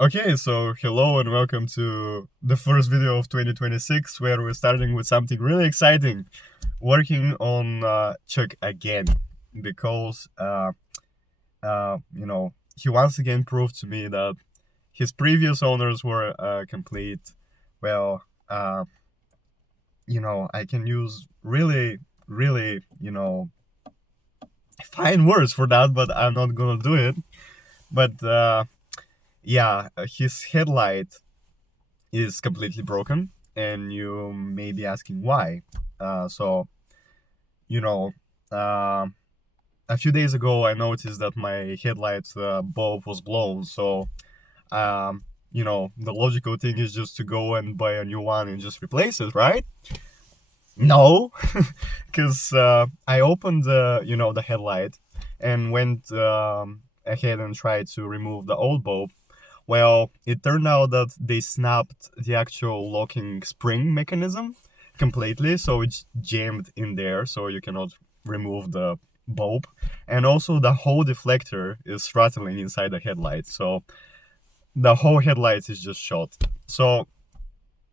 Okay, so hello and welcome to the first video of 2026 where we're starting with something really exciting. Working on Chuck again because he once again proved to me that his previous owners were complete. Well, I can use really, fine words for that, but I'm not gonna do it. But his headlight is completely broken, and you may be asking why. So, you know, uh, a few days ago, I noticed that my headlight bulb was blown. So, the logical thing is just to go and buy a new one and just replace it, right? No, because I opened the headlight and went ahead and tried to remove the old bulb. Well, it turned out that they snapped the actual locking spring mechanism completely, so it's jammed in there, so you cannot remove the bulb. And also, the whole deflector is rattling inside the headlight, so the whole headlight is just shot. So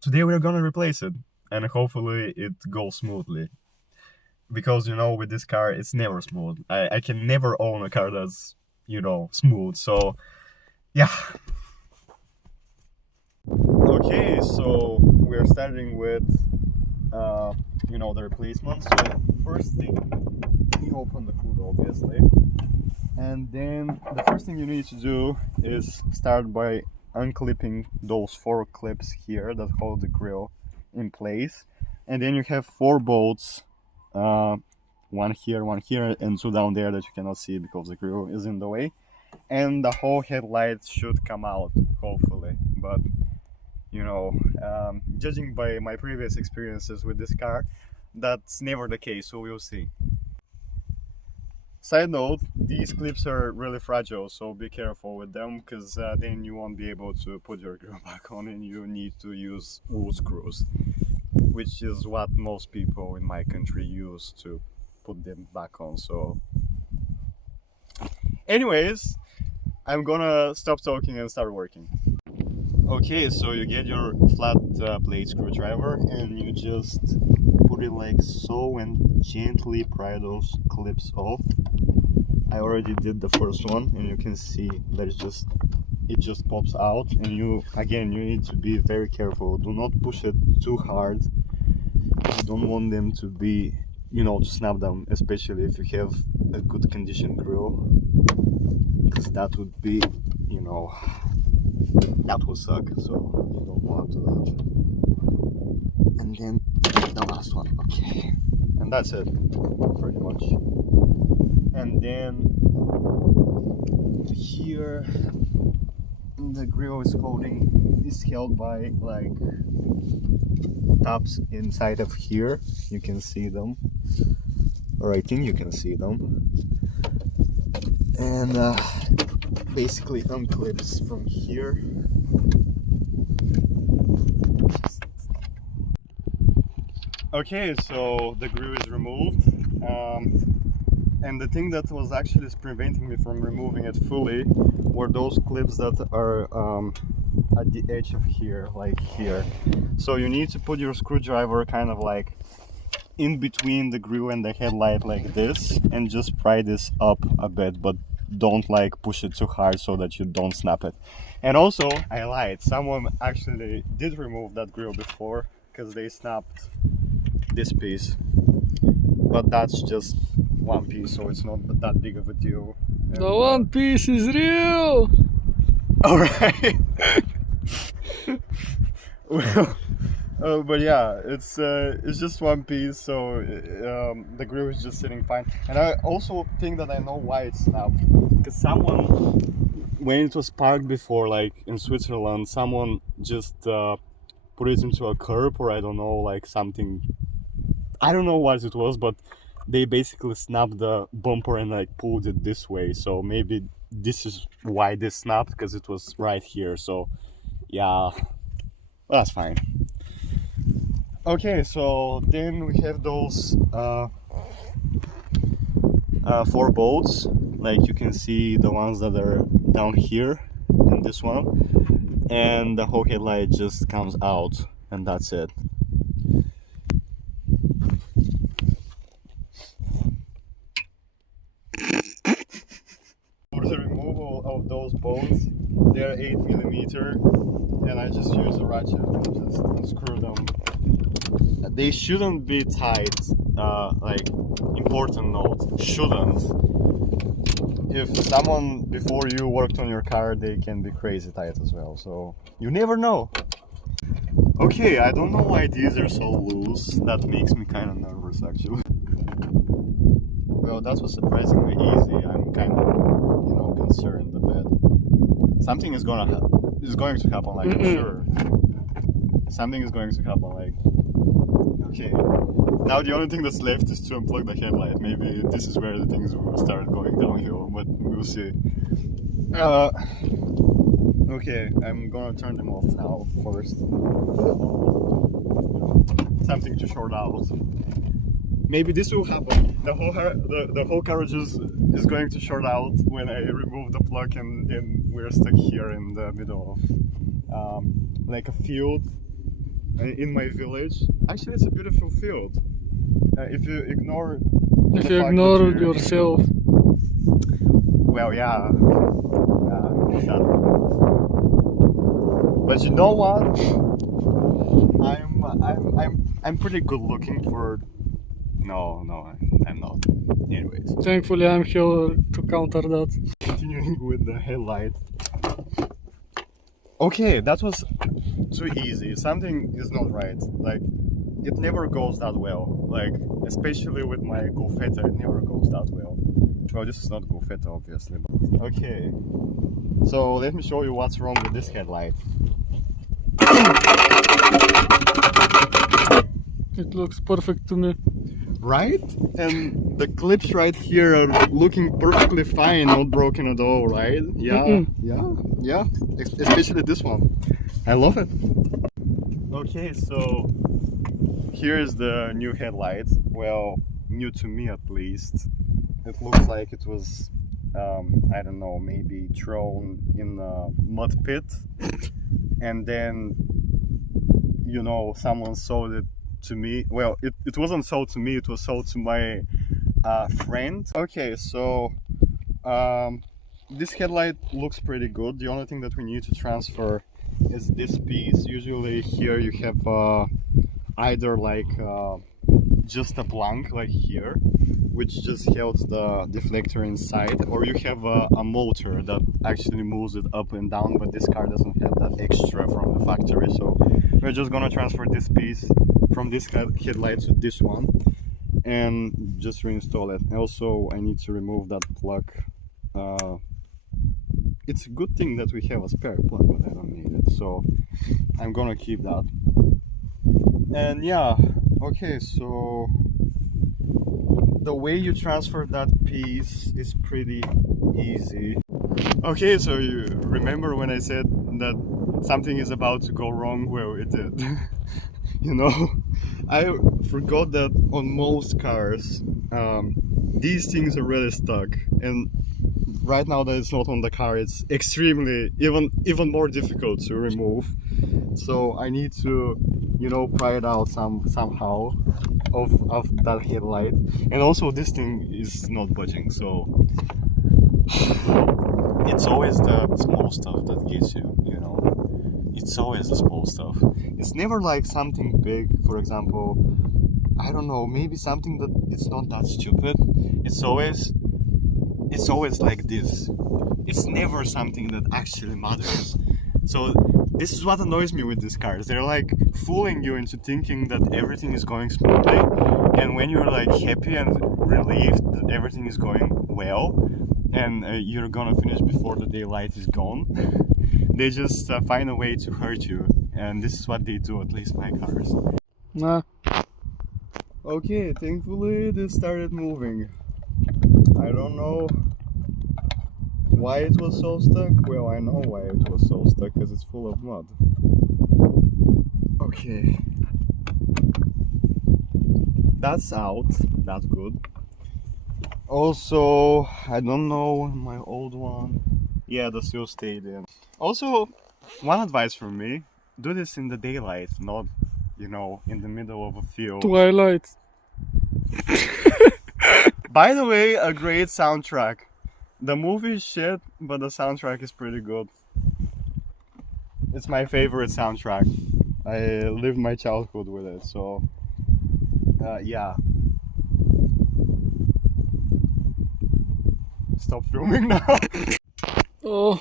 today we're gonna replace it, and hopefully it goes smoothly. Because with this car, it's never smooth. I can never own a car that's smooth. So yeah. Okay, so we're starting with the replacement. So first thing, you open the hood obviously, and then the first thing you need to do is start by unclipping those 4 clips here that hold the grill in place, and then you have 4 bolts, one here, and 2 down there that you cannot see because the grill is in the way, and the whole headlight should come out hopefully. But judging by my previous experiences with this car, that's never the case, so we'll see. Side note, these clips are really fragile, so be careful with them, because then you won't be able to put your grill back on and you need to use wood screws, which is what most people in my country use to put them back on. So anyways, I'm gonna stop talking and start working. Okay, so you get your flat blade screwdriver and you just put it like so and gently pry those clips off. I already did the first one and you can see that it just pops out, and you need to be very careful. Do not push it too hard. You don't want them to be, to snap them, especially if you have a good condition grill, because that would be, that will suck, so you don't want to do that. And then the last one, okay, and that's it pretty much. And then here the grill is held by like tabs inside of here. You can see them, or I think you can see them, and basically unclips from here. Okay, so the grill is removed, and the thing that was actually preventing me from removing it fully were those clips that are at the edge of here, like here. So you need to put your screwdriver kind of like in between the grill and the headlight like this, and just pry this up a bit, but don't like push it too hard so that you don't snap it. And also, I lied, someone actually did remove that grill before, because they snapped this piece, but that's just one piece, so it's not that big of a deal. And, the one piece is real. all right. Well, but yeah, it's just one piece, so the grill is just sitting fine. And I also think that I know why it snapped, because someone, when it was parked before, like in Switzerland, someone just put it into a curb, or I don't know, like something, I don't know what it was, but they basically snapped the bumper and like pulled it this way. So maybe this is why this snapped, because it was right here. So yeah, that's fine. Okay, so then we have those 4 bolts, like you can see the ones that are down here in this one. and the whole headlight just comes out, and that's it. For the removal of those bolts, they're 8mm, and I just use a ratchet and just unscrew them. They shouldn't be tight, like, important note, shouldn't. If someone before you worked on your car, they can be crazy tight as well, so you never know. Okay, I don't know why these are so loose. That makes me kind of nervous, actually. Well, that was surprisingly easy. I'm kind of, concerned a bit. Something is going to happen, like, I'm sure. Something is going to happen, like... Okay. Now the only thing that's left is to unplug the headlight. Maybe this is where the things will start going downhill, but we'll see. Okay, I'm gonna turn them off now first. Something to short out. Maybe this will happen. The whole car is going to short out when I remove the plug, and then we're stuck here in the middle of like a field in my village. Actually, it's a beautiful field. If you ignore yourself. Well, yeah, exactly. But you know what? I'm pretty good looking for. No, I'm not. Anyways. Thankfully, I'm here to counter that. Continuing with the headlight. Okay, that was too easy. Something is not right. Like, it never goes that well. Like, especially with my Golfetta, it never goes that well. Well, this is not Golfetta, obviously. But... Okay, so let me show you what's wrong with this headlight. It looks perfect to me. Right? And the clips right here are looking perfectly fine, not broken at all, right? Yeah, yeah. Especially this one. I love it. Okay, so here's the new headlight. Well, new to me at least. It looks like it was, I don't know, maybe thrown in a mud pit. And then, someone sold it to me. Well, it wasn't sold to me, it was sold to my friend. Okay, so this headlight looks pretty good. The only thing that we need to transfer is this piece. Usually here you have either like just a blank like here, which just holds the deflector inside, or you have a motor that actually moves it up and down, but this car doesn't have that extra from the factory, so we're just gonna transfer this piece from this headlight to this one and just reinstall it. Also, I need to remove that plug. It's a good thing that we have a spare plug, but I don't need it, so I'm gonna keep that. And yeah, okay, so the way you transfer that piece is pretty easy. Okay, so you remember when I said that something is about to go wrong? Well, it did. I forgot that on most cars these things are really stuck, and right now that it's not on the car, it's extremely even more difficult to remove. So I need to pry it out somehow of that headlight. And also this thing is not budging, so it's always the small stuff that gets you, it's always the small stuff. It's never like something big, for example, I don't know, maybe something that it's not that stupid. It's always like this. It's never something that actually matters. So this is what annoys me with these cars. They're like fooling you into thinking that everything is going smoothly, and when you're like happy and relieved that everything is going well and you're gonna finish before the daylight is gone, they just find a way to hurt you, and this is what they do, at least my cars. Nah. Okay, thankfully this started moving. I don't know why it was so stuck. Well, I know why it was so stuck, because it's full of mud. Okay, that's out. That's good. Also, I don't know my old one. Yeah, the seal stayed in. Also, one advice from me: do this in the daylight, not, in the middle of a field. Twilight. By the way, a great soundtrack. The movie is shit, but the soundtrack is pretty good. It's my favorite soundtrack. I lived my childhood with it, so yeah. Stop filming now. Oh,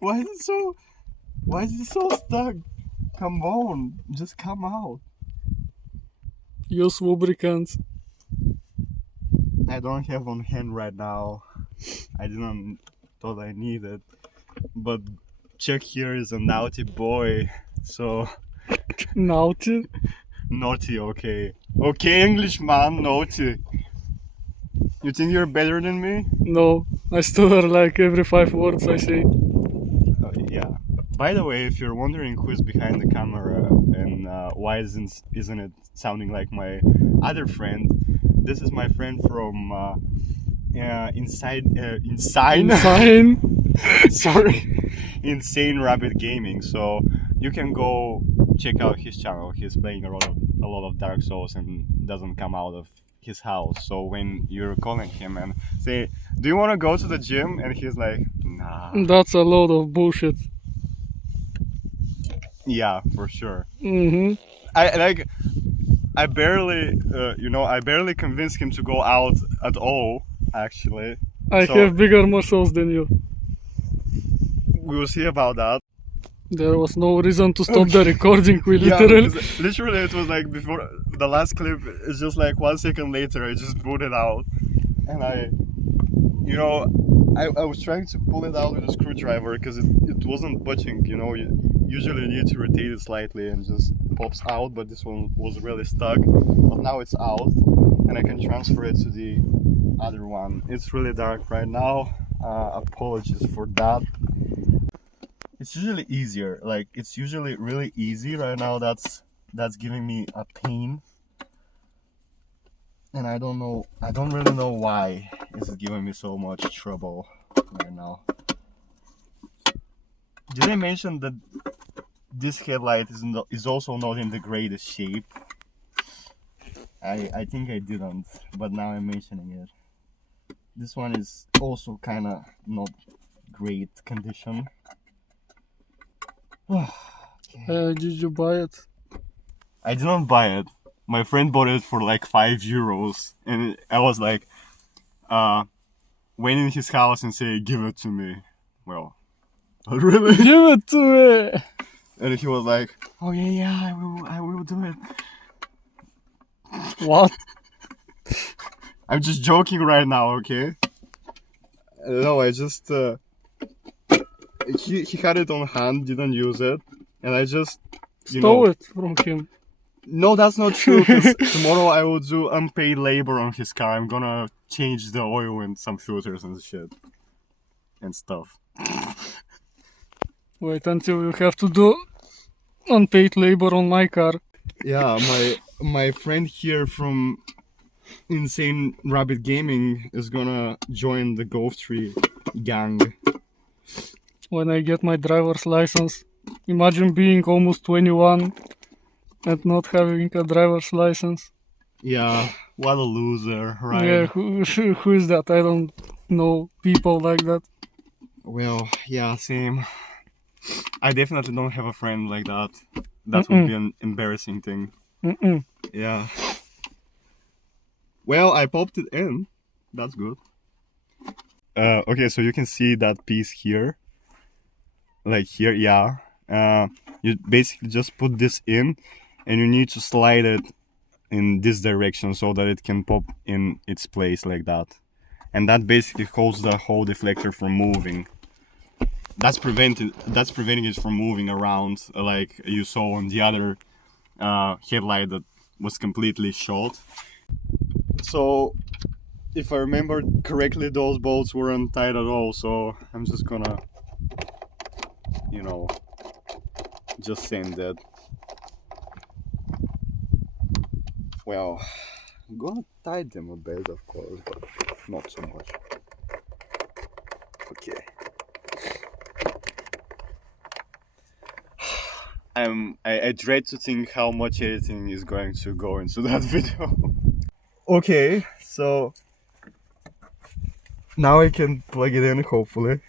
Why is it so stuck? Come on, just come out. use lubricant. I don't have on hand right now. I didn't thought I needed, but Czech here is a naughty boy, so Naughty. naughty. Okay, Englishman, naughty. You think you're better than me? No, I stutter like every 5 words I say. Yeah. By the way, if you're wondering who's behind the camera and why isn't it sounding like my other friend, this is my friend from Insane. Sorry, Insane Rabbit Gaming. So you can go check out his channel. He's playing a lot of Dark Souls and doesn't come out of his house. So when you're calling him and say, "Do you want to go to the gym?" and he's like, "Nah." That's a load of bullshit. Yeah, for sure. Mm-hmm. I barely convinced him to go out at all. Actually, I So- have bigger muscles than you. we will see about that. There was no reason to stop the recording. We Yeah, literally. because literally it was like before the last clip. It's just like 1 second later, I just booted out, and I was trying to pull it out with a screwdriver because it wasn't budging. You usually need to rotate it slightly and just pops out, but this one was really stuck. But now it's out, and I can transfer it to the other one. It's really dark right now. Apologies for that. It's usually easier. Like it's usually really easy right now. That's giving me a pain, and I don't know. I don't really know why it's giving me so much trouble right now. Did I mention that this headlight is also not in the greatest shape? I think I didn't, but now I'm mentioning it. This one is also kind of not great condition. Did you buy it? I didn't buy it. My friend bought it for like €5, and I was like, went in his house and say, "Give it to me." Well, really? Give it to me! And he was like, "Oh yeah, I will do it." What? I'm just joking right now, okay? No, I just he had it on hand, didn't use it, and I just Stole it from him. No, that's not true. 'Cause tomorrow I will do unpaid labor on his car. I'm gonna change the oil and some filters and shit and stuff. Wait until you have to do unpaid labor on my car. Yeah, my friend here from Insane Rabbit Gaming is gonna join the Golf Tree gang. When I get my driver's license. Imagine being almost 21 and not having a driver's license. Yeah, what a loser, right? Yeah, who is that? I don't know people like that. Well, yeah, same. I definitely don't have a friend like that. That would be an embarrassing thing. Mm-mm. Yeah. Well, I popped it in. That's good. Okay, so you can see that piece here. Like here, yeah. You basically just put this in, and you need to slide it in this direction so that it can pop in its place like that. And that basically holds the whole deflector from moving. That's preventing it from moving around like you saw on the other headlight that was completely short. So if I remember correctly, those bolts weren't tight at all, so I'm just gonna just send it. Well, I'm gonna tie them a bit, of course, but not so much. Okay. I dread to think how much editing is going to go into that video. Okay, so now I can plug it in, hopefully.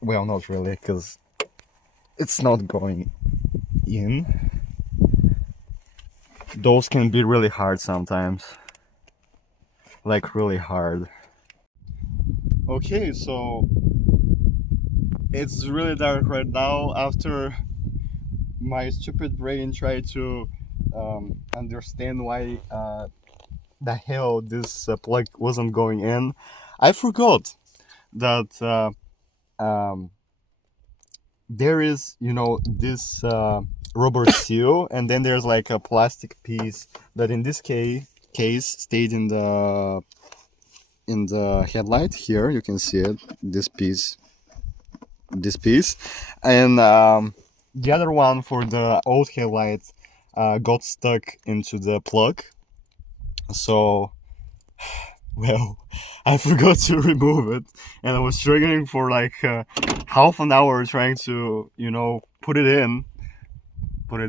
Well, not really, because it's not going in. Those can be really hard sometimes. Like, really hard. Okay, so it's really dark right now after my stupid brain tried to understand why the hell this plug wasn't going in. I forgot that there is, you know, this rubber seal, and then there's like a plastic piece that in this case stayed in the headlight. Here you can see it, this piece, and the other one for the old headlight got stuck into the plug. So, well, I forgot to remove it, and I was struggling for like half an hour trying to, you know, put it in. And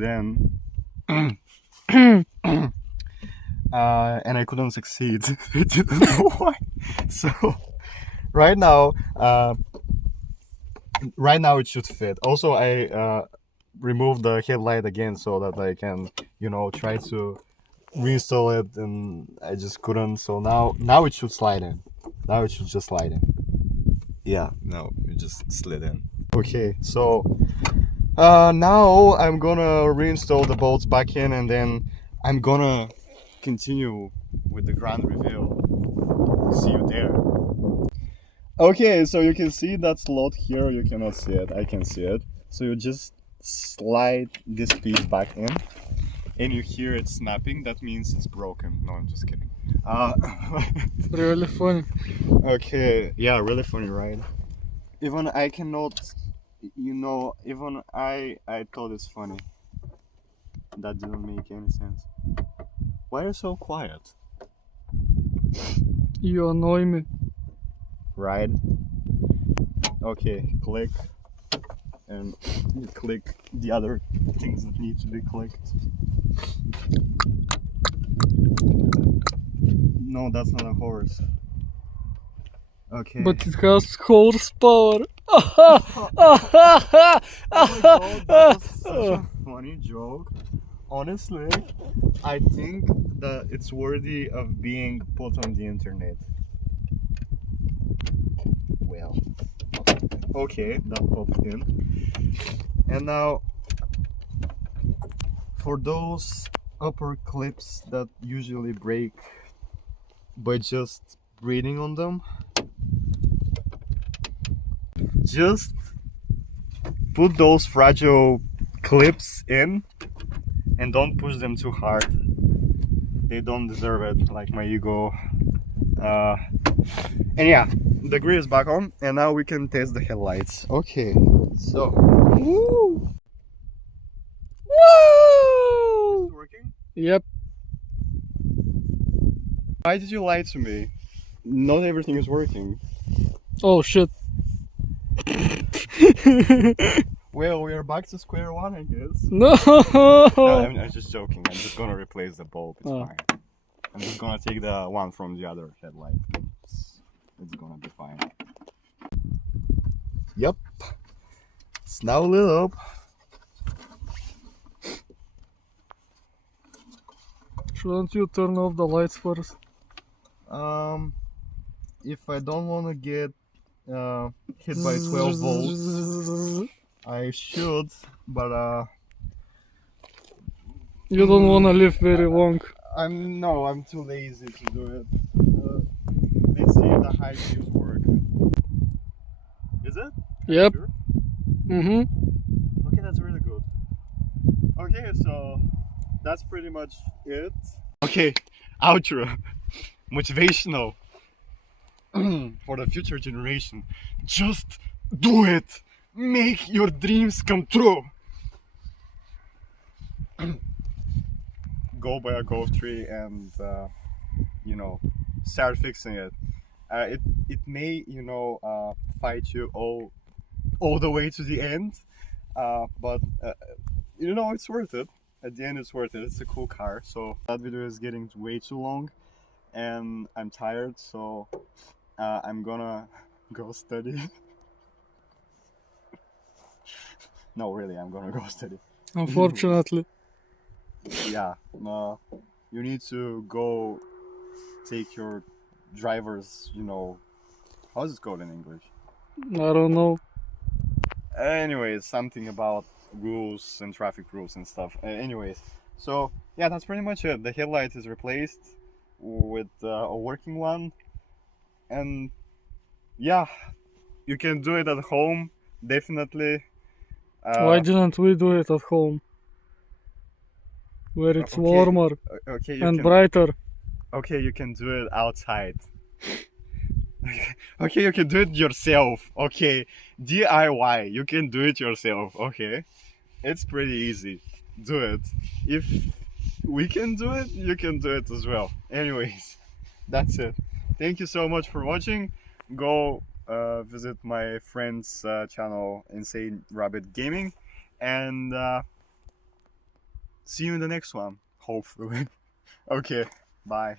I couldn't succeed. I didn't know why. So right now it should fit. Also, I removed the headlight again so that I can, you know, try to reinstall it, and I just couldn't. So now it should slide in. Now it should just slide in. Yeah, no, it just slid in. Okay, so now I'm gonna reinstall the bolts back in, and then I'm gonna continue with the grand reveal. See you there. Okay, so you can see that slot here. You cannot see it. I can see it. So you just slide this piece back in, and you hear it snapping. That means it's broken. No, I'm just kidding. Really funny. Okay, yeah, really funny, right? Even I cannot, you know, even I thought it's funny. That didn't make any sense. Why are you so quiet? You annoy me. Right? Okay, click. And you click the other things that need to be clicked. No, that's not a horse. Okay. But it has horsepower. Oh my god, that was such a funny joke. Honestly, I think that it's worthy of being put on the internet. Well, okay, that popped in. And now, for those upper clips that usually break by just breathing on them, just put those fragile clips in and don't push them too hard. They don't deserve it, like my ego. And yeah, the grill is back on, and now we can test the headlights. Okay, so. Woo! Woo! Is it working? Yep. Why did you lie to me? Not everything is working. Oh shit. Well, we are back to square one, I guess. No. No, I'm just joking. I'm just gonna replace the bulb. It's Oh. fine. I'm just gonna take the one from the other headlight. It's gonna be fine. Yep. It's now lit up. Shouldn't you turn off the lights first? If I don't want to get hit by 12 volts, I should, but You don't wanna live very long. I'm too lazy to do it. Let's see if the high views work. Is it? Yep. Sure? Mm-hmm. Okay, that's really good. Okay, so that's pretty much it. Okay, outro. Motivational for the future generation. Just do it. Make your dreams come true. Go buy a Golf 3 and, you know, start fixing it. It may, you know, fight you all the way to the end, but you know, it's worth it. At the end, it's worth it. It's a cool car. So that video is getting way too long, and I'm tired. So I'm gonna go study. No, really, I'm gonna go study. Unfortunately. Yeah, you need to go take your driver's, you know, how's it called in English? I don't know. Anyways, something about rules and traffic rules and stuff. Anyways, so yeah, that's pretty much it. The headlight is replaced with a working one, and yeah, you can do it at home, definitely. Why didn't we do it at home? Where it's Okay, warmer okay, you and can. brighter. Okay, you can do it outside. Okay, you can do it yourself. Okay, DIY, you can do it yourself. Okay, it's pretty easy. Do it. If we can do it, you can do it as well. Anyways, that's it. Thank you so much for watching. Go visit my friend's channel, Insane Rabbit Gaming, and see you in the next one, hopefully. Okay, bye.